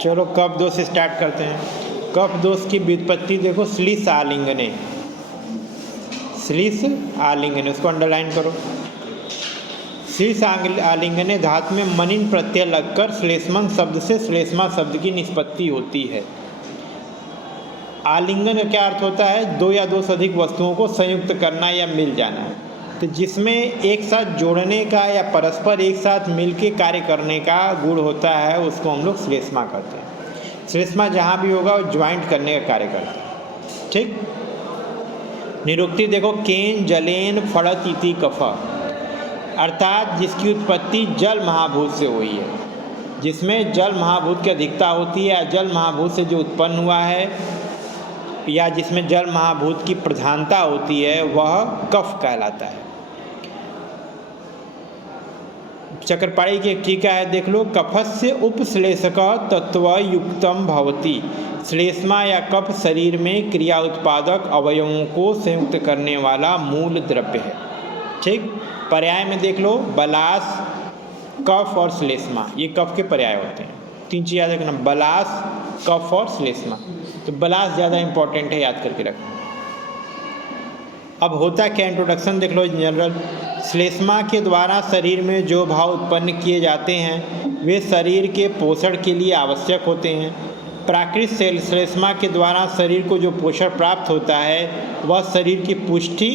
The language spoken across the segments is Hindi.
चलो कफ दोष से स्टार्ट करते हैं। कफ दोष की व्युत्पत्ति देखो, श्लीष आलिंगने, श्लीष आलिंगने, उसको अंडरलाइन करो। श्लीष आलिंगने धातु में मनिन प्रत्यय लगकर श्लेष्मन शब्द से श्लेष्मा शब्द की निष्पत्ति होती है। आलिंगन का क्या अर्थ होता है? दो या दो से अधिक वस्तुओं को संयुक्त करना या मिल जाना। तो जिसमें एक साथ जोड़ने का या परस्पर एक साथ मिलके कार्य करने का गुण होता है, उसको हम लोग श्लेष्मा कहते हैं। श्लेष्मा जहाँ भी होगा वो ज्वाइंट करने का कार्य करता है। ठीक। निरुक्ति देखो, केन जलेन फड़त इति कफ, अर्थात जिसकी उत्पत्ति जल महाभूत से हुई है, जिसमें जल महाभूत की अधिकता होती है या जल महाभूत से जो उत्पन्न हुआ है या जिसमें जल महाभूत की प्रधानता होती है, वह कफ कहलाता है। चक्रपाणी की एक टीका है, देख लो। कफस्य उपश्लेषक तत्वयुक्तम भवति, श्लेष्मा या कफ शरीर में क्रिया उत्पादक अवयवों को संयुक्त करने वाला मूल द्रव्य है। ठीक। पर्याय में देख लो, बलास, कफ और श्लेष्मा, ये कफ के पर्याय होते हैं। तीन चीज़ याद रखना, बलास, कफ और श्लेष्मा। तो बलास ज़्यादा इंपॉर्टेंट है, याद करके रखना। अब होता क्या, इंट्रोडक्शन देख लो जनरल। श्लेष्मा के द्वारा शरीर में जो भाव उत्पन्न किए जाते हैं वे शरीर के पोषण के लिए आवश्यक होते हैं। प्राकृत श्लेष्मा के द्वारा शरीर को जो पोषण प्राप्त होता है वह शरीर की पुष्टि,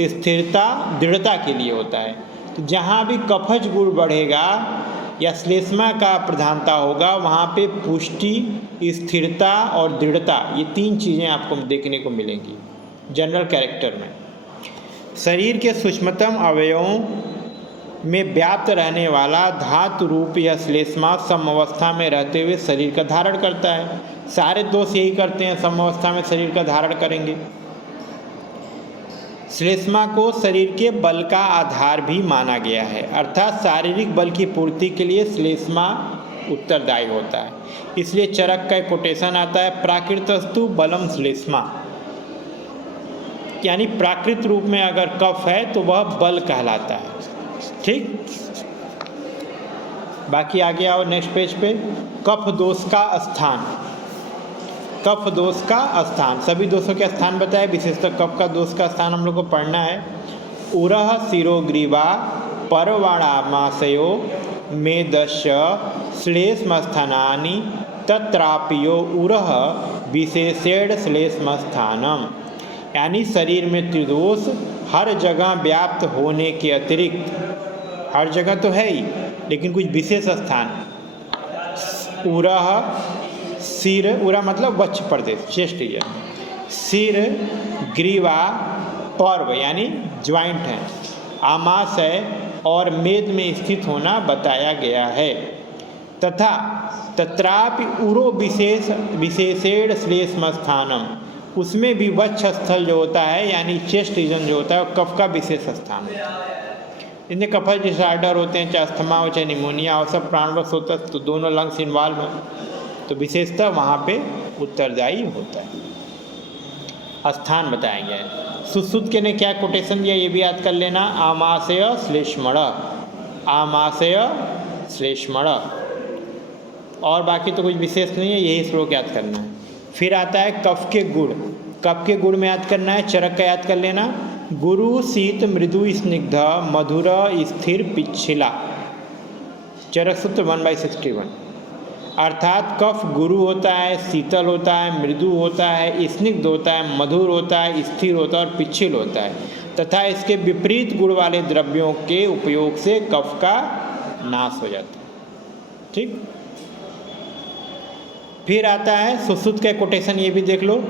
स्थिरता, दृढ़ता के लिए होता है। तो जहाँ भी कफज गुण बढ़ेगा या श्लेष्मा का प्रधानता होगा, वहाँ पे पुष्टि, स्थिरता और दृढ़ता, ये तीन चीज़ें आपको देखने को मिलेंगी जनरल कैरेक्टर में। शरीर के सूक्ष्मतम अवयवों में व्याप्त रहने वाला धातु रूप यह श्लेष्मा समअवस्था में रहते हुए शरीर का धारण करता है। सारे दोष यही करते हैं, समअवस्था में शरीर का धारण करेंगे। श्लेष्मा को शरीर के बल का आधार भी माना गया है, अर्थात शारीरिक बल की पूर्ति के लिए श्लेष्मा उत्तरदायी होता है। इसलिए चरक का एक कोटेशन आता है, प्राकृतस्तु बलम श्लेष्मा, यानी प्राकृत रूप में अगर कफ है तो वह बल कहलाता है। ठीक। बाकी आगे आओ नेक्स्ट पेज पे। कफ दोष का स्थान, कफ दोष का स्थान, सभी दोषों के स्थान बताए, विशेषतः कफ का दोष का स्थान हम लोग को पढ़ना है। उरह शिरोग्रीवा परवाणामाशयो मेदस्य श्लेष्मस्थानानि तत्रापियो उरह विशेषेण श्लेष्मस्थानम, यानी शरीर में त्रिदोष हर जगह व्याप्त होने के अतिरिक्त, हर जगह तो है ही लेकिन कुछ विशेष स्थान, उरह, सिर, उरा मतलब वक्ष प्रदेश, चेस्ट रीजन, सिर, ग्रीवा, पर्व यानी ज्वाइंट है, आमाशय और मेद में स्थित होना बताया गया है। तथा तत्रापि उरो विशेषेण श्लेष्मस्थानम, उसमें भी वक्ष स्थल जो होता है यानी चेस्ट रीजन जो होता है कफ का विशेष स्थान होता है। इनमें कफज डिसऑर्डर होते हैं, चाहे अस्थमा हो चाहे निमोनिया हो, सब प्राणवश होता है, तो दोनों लंग्स इन्वॉल्व हैं, तो विशेषतः वहाँ पे उत्तरदायी होता है। स्थान बताया गया है। सुश्रुत के ने क्या कोटेशन दिया ये भी याद कर लेना, आमाशय श्लेष्मण, आमाशय श्लेष्मण, और बाकी तो कुछ विशेष नहीं है, यही श्लोक याद करना है। फिर आता है कफ के गुण, कफ के गुण में याद करना है, चरक का याद कर लेना, गुरु शीत मृदु स्निग्ध मधुर स्थिर पिछिला, चरक सूत्र 1/61। अर्थात कफ गुरु होता है, शीतल होता है, मृदु होता है, स्निग्ध होता है, मधुर होता है, स्थिर होता है और पिछिल होता है, तथा इसके विपरीत गुण वाले द्रव्यों के उपयोग से कफ का नाश हो जाता है। ठीक। फिर आता है सुश्रुत का कोटेशन, ये भी देख लो,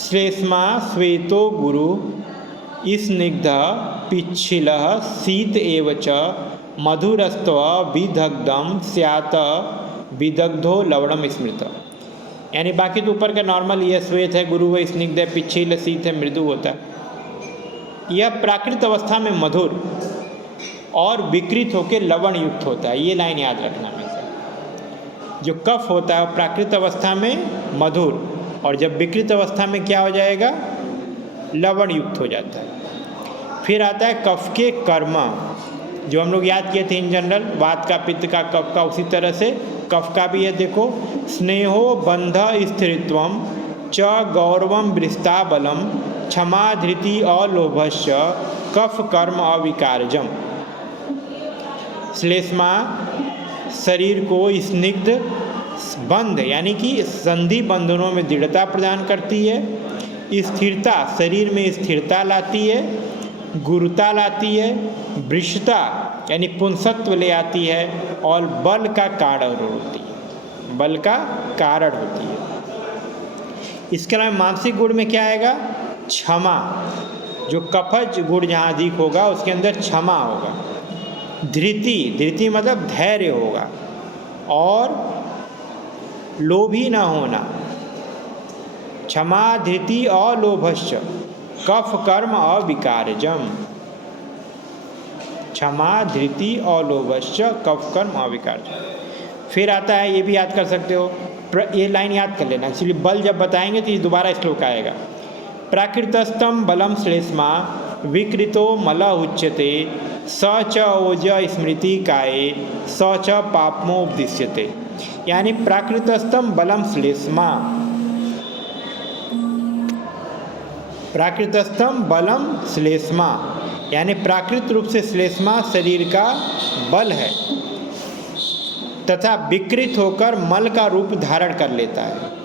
श्लेष्मा श्वेतो गुरु स्निग्ध पिच्छिल शीत एवच मधुरस्त्व विदग्धम स्यात् विदग्धो लवणम स्मृत, यानी बाकी तो ऊपर का नॉर्मल ये श्वेत है, गुरु है, स्निग्ध है, पिच्छिल, शीत है, मृदु होता है। यह प्राकृत अवस्था में मधुर और विकृत होकर लवण युक्त होता है, ये लाइन याद रखना में से। जो कफ होता है प्राकृत अवस्था में मधुर और जब विकृत अवस्था में क्या हो जाएगा, लवण युक्त हो जाता है। फिर आता है कफ के कर्म, जो हम लोग याद किए थे इन जनरल, वात का, पित्त का, कफ का, उसी तरह से कफ का भी है। देखो, स्नेहो बंध स्थिरत्वम च गौरवम वृष्टा बलम क्षमा धृति अलोभश्च कफ कर्म अविकारजम। श्लेष्मा शरीर को स्निग्ध बंध यानी कि संधि बंधनों में दृढ़ता प्रदान करती है, स्थिरता शरीर में स्थिरता लाती है, गुरुता लाती है, वृषता यानी पुंसत्व ले आती है, और बल का कारण होती है, बल का कारण होती है। इसके अलावा मानसिक गुण में क्या आएगा? क्षमा, जो कफज गुण जहाँ अधिक होगा उसके अंदर क्षमा होगा। धृति, धृति मतलब धैर्य होगा, और लोभी न होना। क्षमा धृति अलोभश्च कफ कर्म अविकारजम। क्षमा धृति अलोभश्च कफ कर्म अविकारजम। फिर आता है, ये भी याद कर सकते हो, ये लाइन याद कर लेना, इसलिए बल जब बताएंगे तो ये दोबारा श्लोक आएगा। प्राकृतस्तम बलम श्लेष्मा विकृतो मल उच्यते स च ओज स्मृति काये स च पापमोपदिश्यते। यानी प्राकृतस्तम बलम श्लेष्मा, प्राकृतस्तम बलम श्लेष्मा यानी प्राकृत रूप से श्लेष्मा शरीर का बल है, तथा विकृत होकर मल का रूप धारण कर लेता है।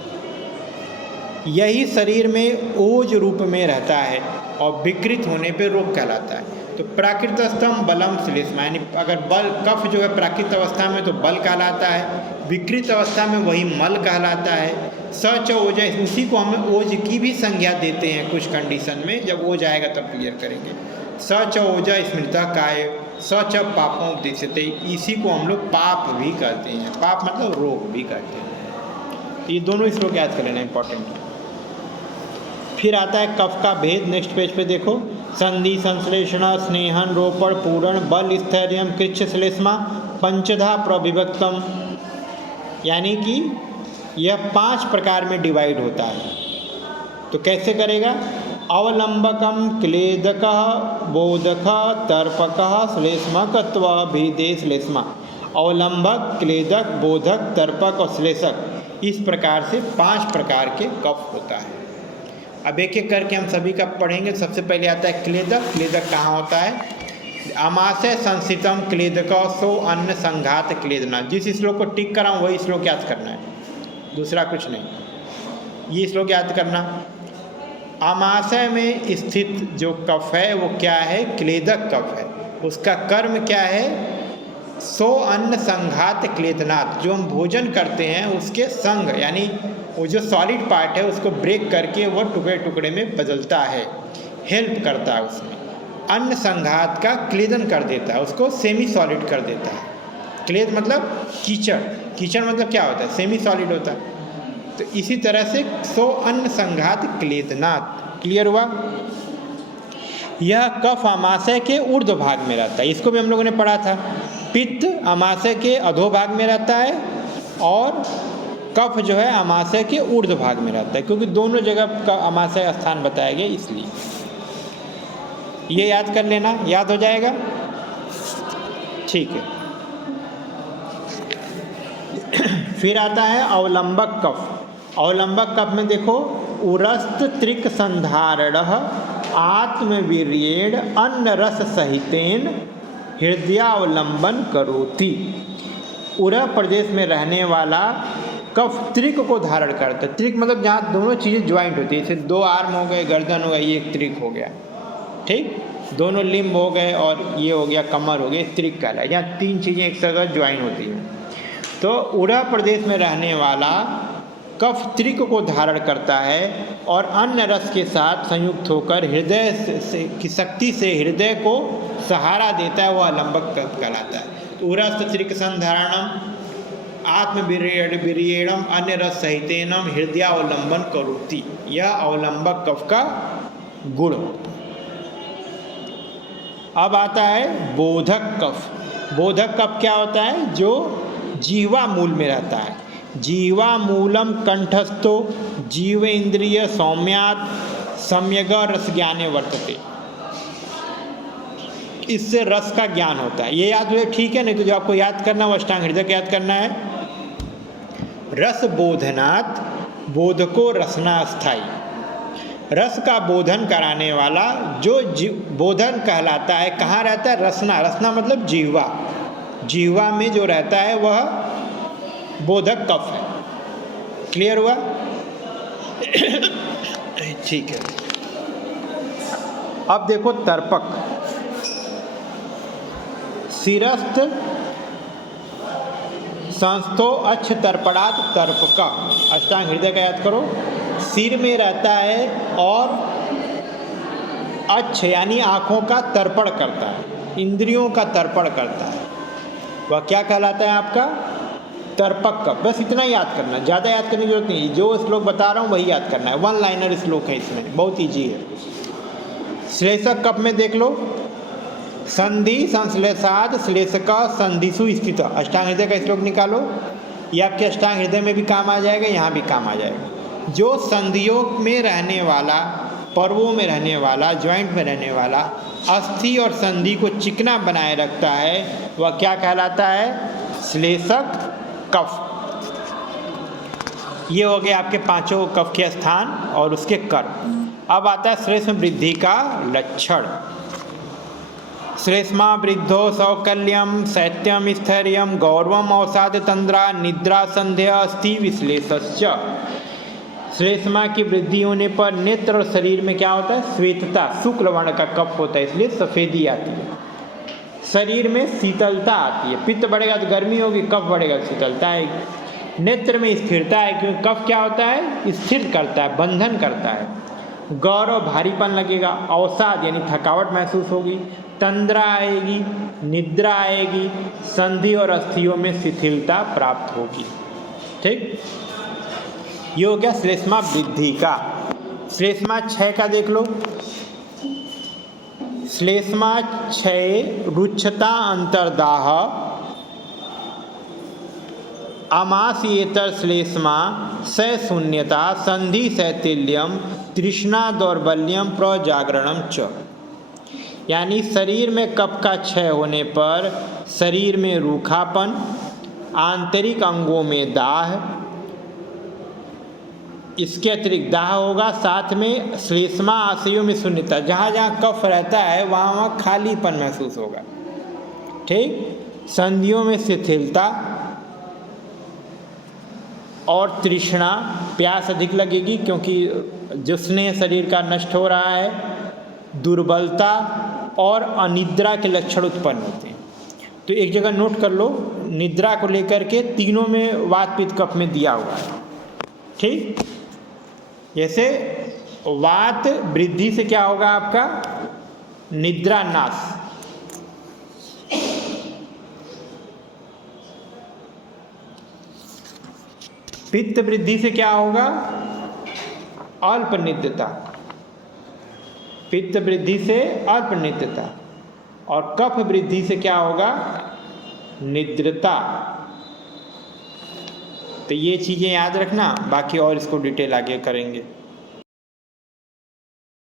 यही शरीर में ओज रूप में रहता है और विकृत होने पे रोग कहलाता है। तो प्राकृतस्तम बलम श्लेष्मा यानी अगर बल, कफ जो है प्राकृत अवस्था में तो बल कहलाता है, विकृत अवस्था में वही मल कहलाता है। सच ओज, उसी को हम ओज की भी संज्ञा देते हैं कुछ कंडीशन में, जब ओज आएगा तब क्लियर करेंगे। सच ओज स्मृता काय सच पापों उपदिश्यते, इसी को हम लोग पाप भी कहते हैं, पाप मतलब रोग भी कहते हैं। ये दोनों श्लोक याद कर लेना इंपॉर्टेंट है। फिर आता है कफ का भेद, नेक्स्ट पेज पे देखो। संधि संश्लेषण स्नेहन रोपण पूरण बल स्थैर्य कृच्छ श्लेष्मा पंचधा प्रविभक्तम, यानी कि यह 5 प्रकार में डिवाइड होता है। तो कैसे करेगा? अवलंबकम क्लेदक बोधक तर्पक श्लेष्मकत्व भेदे श्लेष्मा। अवलंबक, क्लेदक, बोधक, तर्पक और श्लेषक, इस प्रकार से 5 प्रकार के कफ होता है। अब एक एक करके हम सभी का पढ़ेंगे। सबसे पहले आता है क्लेदक। क्लेदक कहाँ होता है? अमाशय संस्थितम क्लेदक सो अन्न संघात क्लेदना। जिस श्लोक को टिक कराऊँ वही श्लोक याद करना है, दूसरा कुछ नहीं। ये श्लोक याद करना। अमाशय में स्थित जो कफ है वो क्या है? क्लेदक कफ है। उसका कर्म क्या है? सो अन्न संघात क्लेदनात्, जो हम भोजन करते हैं उसके संग यानी वो जो सॉलिड पार्ट है उसको ब्रेक करके वो टुकड़े टुकड़े में बदलता है, हेल्प करता है उसमें। अन्न संघात का क्लेदन कर देता है, उसको सेमी सॉलिड कर देता है। क्लेद मतलब कीचड़, कीचड़ मतलब क्या होता है? सेमी सॉलिड होता है। तो इसी तरह से सो अन्न संघात क्लेदनात्। क्लियर हुआ? यह कफ अमाशय के ऊर्ध्व भाग में रहता है, इसको भी हम लोगों ने पढ़ा था। पित्त अमाशय के अधोभाग में रहता है और कफ जो है अमाशय के ऊर्ध्व भाग में रहता है, क्योंकि दोनों जगह का अमाशय स्थान बताया गया इसलिए। ये याद कर लेना, याद हो जाएगा। ठीक है। फिर आता है अवलंबक कफ। अवलंबक कफ में देखो, उरस्त त्रिक संधारण आत्मवीर्येण अन्न रस सहितेन हृदयावलंबन करोति। उरह प्रदेश में रहने वाला कफ त्रिक को धारण करता है। त्रिक मतलब जहाँ दोनों चीज़ें ज्वाइंट होती है, जैसे 2 आर्म हो गए, गर्दन हो गया, ये एक त्रिक हो गया। ठीक, दोनों लिम्ब हो गए और ये हो गया कमर हो गया, त्रिक कहलाए। यहाँ 3 चीज़ें एक साथ ज्वाइन होती हैं। तो उरह प्रदेश में रहने वाला कफ त्रिक को धारण करता है और अन्न रस के साथ संयुक्त होकर हृदय की शक्ति से हृदय को सहारा देता है, वह अवलंबक कफ कहलाता है। तो उरस्त त्रिक संधारणम आत्मवीर्येणम अन्य रस सहितेनम हृदयावलंबन करोति, यह अवलंबक कफ का गुण। अब आता है बोधक कफ। बोधक कफ क्या होता है? जो जीवा मूल में रहता है। जीवा मूलम कंठस्थो जीव इंद्रिय सौम्यात् सम्यग रस ज्ञाने वर्तते। इससे रस का ज्ञान होता है। ये याद हुए ठीक है, नहीं तो जो आपको याद करना वो अष्टांग हृदय का याद करना है। रस बोधनात् बोधको रसना स्थाई, रस का बोधन कराने वाला जो बोधन कहलाता है कहाँ रहता है? रसना, रसना मतलब जीवा, जीवा में जो रहता है वह बोधक कफ है। क्लियर हुआ? ठीक है। अब देखो तर्पक, शिरस्थ संस्थो अच्छ तर्पणात् तर्पक, अष्टांग हृदय का याद करो। सिर में रहता है और अच्छ यानी आँखों का तर्पण करता है, इंद्रियों का तर्पण करता है, वह क्या कहलाता है आपका? तर्पक कफ। बस इतना याद करना, ज़्यादा याद करने की जरूरत नहीं, जो श्लोक बता रहा हूँ वही याद करना है। 1 लाइनर श्लोक है, इसमें बहुत ईजी है। श्लेषक कफ में देख लो, संधि संश्लेषाद श्लेषक संधिसु स्थित, अष्टांग हृदय का श्लोक निकालो। ये आपके अष्टांग हृदय में भी काम आ जाएगा, यहाँ भी काम आ जाएगा। जो संधियों में रहने वाला, पर्वों में रहने वाला, ज्वाइंट में रहने वाला, अस्थि और संधि को चिकना बनाए रखता है, वह क्या कहलाता है? श्लेषक कफ। ये हो गए आपके पांचों कफ के स्थान और उसके कर। अब आता है श्लेष्म वृद्धि का लक्षण। श्लेष्मा वृद्धो सौकल्यम शैत्यम स्थैर्यम गौरवम अवसाद तंद्रा निद्रा संध्या अस्थि विश्लेषश्च। श्लेष्मा की वृद्धि होने पर नेत्र और शरीर में क्या होता है? श्वेतता, शुक्ल वर्ण का कफ होता है, इसलिए सफ़ेदी आती है। शरीर में शीतलता आती है, पित्त बढ़ेगा तो गर्मी होगी, कफ बढ़ेगा तो शीतलता आएगी। नेत्र में स्थिरता है, क्योंकि कफ क्या होता है? स्थिर करता है, बंधन करता है। गौरव, भारीपन लगेगा। अवसाद यानी थकावट महसूस होगी। तंद्रा आएगी, निद्रा आएगी, संधि और अस्थियों में शिथिलता प्राप्त होगी। ठीक, ये हो गया श्लेष्मा वृद्धि का। श्लेष्मा क्षय का देख लो। श्लेष्मा क्षय रुक्षता अंतर्दाह आमाशयेतर श्लेष्मा शून्यता संधि शैथिल्यम तृष्णा दौर्बल्यम प्रजागरणम च। यानी शरीर में कफ का क्षय होने पर शरीर में रूखापन, आंतरिक अंगों में दाह, इसके अतिरिक्त दाह होगा, साथ में श्लेष्मा आशयों में शून्यता, जहाँ जहाँ कफ रहता है वहाँ वहाँ खालीपन महसूस होगा। ठीक, संधियों में शिथिलता और तृष्णा, प्यास अधिक लगेगी क्योंकि जो स्नेह शरीर का नष्ट हो रहा है, दुर्बलता और अनिद्रा के लक्षण उत्पन्न होते हैं। तो एक जगह नोट कर लो, निद्रा को लेकर के तीनों में वात पित्त कफ में दिया हुआ है। ठीक, जैसे वात वृद्धि से क्या होगा आपका? निद्रा नाश। पित्त वृद्धि से क्या होगा? अल्पनिद्रता। पित्त वृद्धि से अल्पनिद्रता। और कफ वृद्धि से क्या होगा? निद्रता। तो ये चीज़ें याद रखना, बाकी और इसको डिटेल आगे करेंगे।